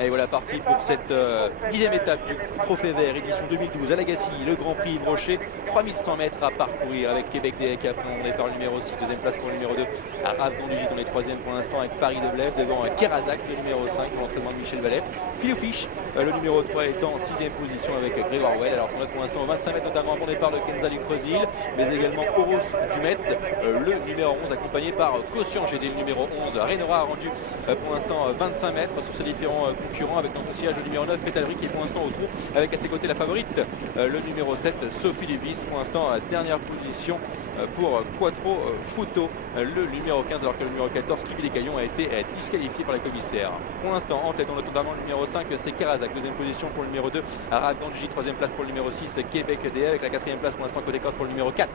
Et voilà parti pour cette 10e étape du Trophée Vert édition 2012 à Lagacy, le Grand Prix Yves Rocher. 3100 mètres à parcourir avec Québec des on est par le numéro 6, deuxième place pour le numéro 2 à Ravdon-du-Gite, on est troisième pour l'instant avec Paris de Blève devant Kerazac, le numéro 5 pour l'entraînement de Michel Vallet. Filofiche, le numéro 3 étant en 6e position avec Grégoire Well, alors qu'on a pour l'instant au 25 mètres notamment un bon départ de Kenza du Creusil, mais également Horos du Metz, le numéro 11 accompagné par Caution GD, le numéro 11. Renora a rendu pour l'instant 25 mètres sur ses différents concurrents avec dans son sillage le numéro 9 Pétalry qui est pour l'instant au trou avec à ses côtés la favorite le numéro 7 Sophie Lévis, pour l'instant dernière position pour Quattro Photo, le numéro 15, alors que le numéro 14 Kibi des Caillons a été disqualifié par la commissaire. Pour l'instant en tête on a notamment le numéro 5 c'est Kerazac, deuxième position pour le numéro 2 Ravdon-du-Gite, troisième place pour le numéro 6 Québec DA, avec la quatrième place pour l'instant côté corde pour le numéro 4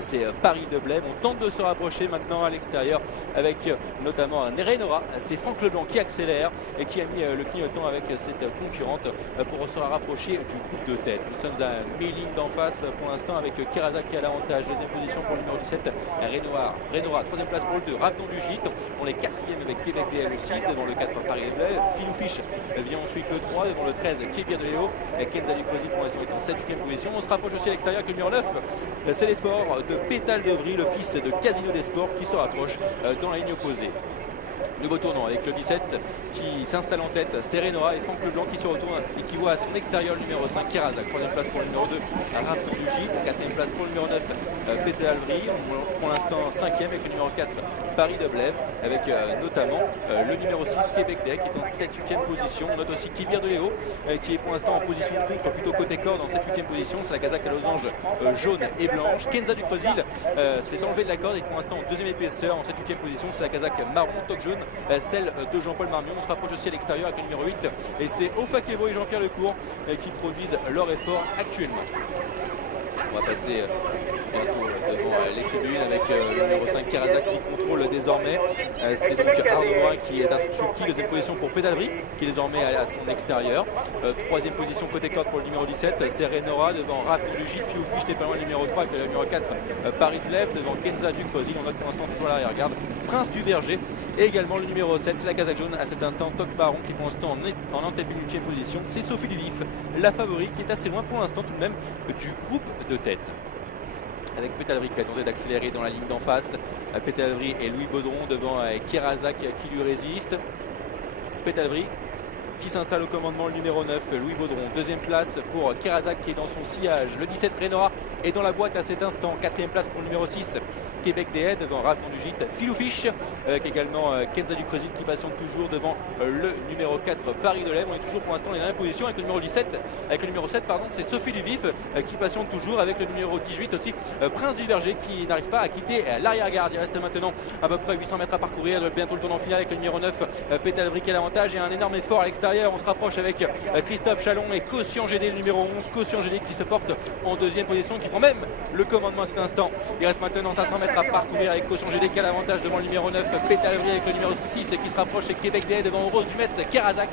c'est Paris de Blève. On tente de se rapprocher maintenant à l'extérieur avec notamment Renora, c'est Franck Leblanc qui accélère et qui a mis le clignotant avec cette concurrente pour se rapprocher du groupe de tête. Nous sommes à 1000 lignes d'en face pour l'instant avec Kerazac qui a l'avantage, deuxième position pour le numéro 17 Renora, troisième place pour le 2 Ravdon-du-Gite, on est quatrième avec Québec DL 6 devant le 4 Paris de Blève. Filoufiche vient ensuite le 3 devant le 13 Kébir de Léo, Kenza du Creusil pour l'instant est en 7e position. On se rapproche aussi à l'extérieur avec le numéro 9 c'est l'effort de Pétale de Vry, le fils de Casino des Sports, qui se rapproche dans la ligne opposée. Nouveau tournant avec le 17 qui s'installe en tête, c'est Renora et Franck Leblanc qui se retourne et qui voit à son extérieur le numéro 5 Kerazac, troisième place pour le numéro 2 Ravdon-du-Gite, quatrième place pour le numéro 9 Pétalry, pour l'instant 5e avec le numéro 4 Paris de Blève, avec notamment le numéro 6 Québec Day qui est en 7-8e position. On note aussi Kibir de Léo qui est pour l'instant en position de contre, plutôt côté corde en 7-8e position, c'est la Kazakh à losange jaune et blanche. Kenza du Creusil s'est enlevé de la corde et pour l'instant en deuxième épaisseur en 7-8e position, c'est la Kazakh marron toque jaune, celle de Jean-Paul Marmion. On se rapproche aussi à l'extérieur avec le numéro 8 et c'est Ofakevo et Jean-Pierre Lecourt qui produisent leur effort actuellement. On va passer bientôt devant les tribunes avec le numéro 5 Kerazac qui contrôle désormais. C'est donc Arnaud Brun qui est à son sulky, deuxième position pour Pétalry qui est désormais à son extérieur. Troisième position côté corde pour le numéro 17, c'est Renora devant Ravdon-du-Gite. Filoufiche n'est pas loin du numéro 3 avec le numéro 4 Paris de Blève devant Kenza du Creusil. On note pour l'instant toujours à l'arrière-garde Prince du Verger et également le numéro 7 c'est la Kazakh jaune à cet instant Toc Baron qui pour l'instant en antépénultième position. C'est Sophie Luvif, la favorite, qui est assez loin pour l'instant tout de même du groupe de tête. Avec Pétalry qui a tenté d'accélérer dans la ligne d'en face. Pétalry et Louis Baudron devant Kerazac qui lui résiste. Pétalry qui s'installe au commandement, le numéro 9 Louis Baudron, deuxième place pour Kerazac qui est dans son sillage, le 17 Renora est dans la boîte à cet instant, quatrième place pour le numéro 6 Québec des devant Ravdon-du-Gite, Filoufiche avec également Kenza du Creusil qui patiente toujours devant le numéro 4 Paris de Lève. On est toujours pour l'instant en dernière position avec le numéro 17, avec le numéro 7 pardon, c'est Sophie Luvif qui patiente toujours avec le numéro 18 aussi Prince du Verger qui n'arrive pas à quitter l'arrière-garde. Il reste maintenant à peu près 800 mètres à parcourir, bientôt le tournant final avec le numéro 9 Pétalry qui a l'avantage et un énorme effort à l'extérieur. On se rapproche avec Christophe Chalon et Caution GD, le numéro 11 Caution GD qui se porte en deuxième position, qui prend même le commandement à cet instant. Il reste maintenant 500 mètres à parcourir avec Caution GD qui a l'avantage devant le numéro 9 Pétalry, avec le numéro 6 qui se rapproche avec Québec Day devant Rose du Metz, Kerazac,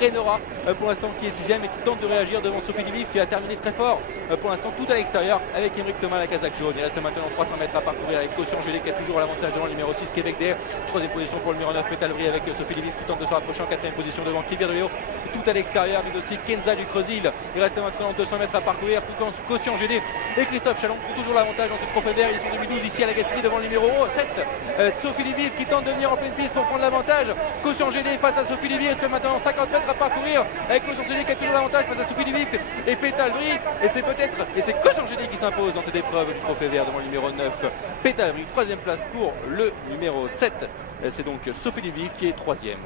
Renora pour l'instant qui est 6e et qui tente de réagir devant Sophie Luvif qui a terminé très fort pour l'instant tout à l'extérieur avec Émeric Thomas, la Kazakh jaune. Il reste maintenant 300 mètres à parcourir avec Caution GD qui a toujours l'avantage devant le numéro 6 Québec Day, troisième position pour le numéro 9 Pétalry avec Sophie Luvif qui tente de se rapprocher en quatrième position devant Kibir de Léo tout à l'extérieur, mais aussi Kenza du Creusil. Il reste maintenant 200 mètres à parcourir. Caution GD et Christophe Chalon ont toujours l'avantage dans ce Trophée Vert. Ils sont 2012 ici à Lagacy devant le numéro 7 Sophie Luvif qui tente de venir en pleine piste pour prendre l'avantage. Caution GD face à Sophie Luvif. Il reste maintenant 50 mètres à parcourir avec Caution GD qui a toujours l'avantage face à Sophie Luvif et Pétalry. Et c'est Caution GD qui s'impose dans cette épreuve du Trophée Vert devant le numéro 9 Pétalry. Troisième place pour le numéro 7. C'est donc Sophie Luvif qui est troisième.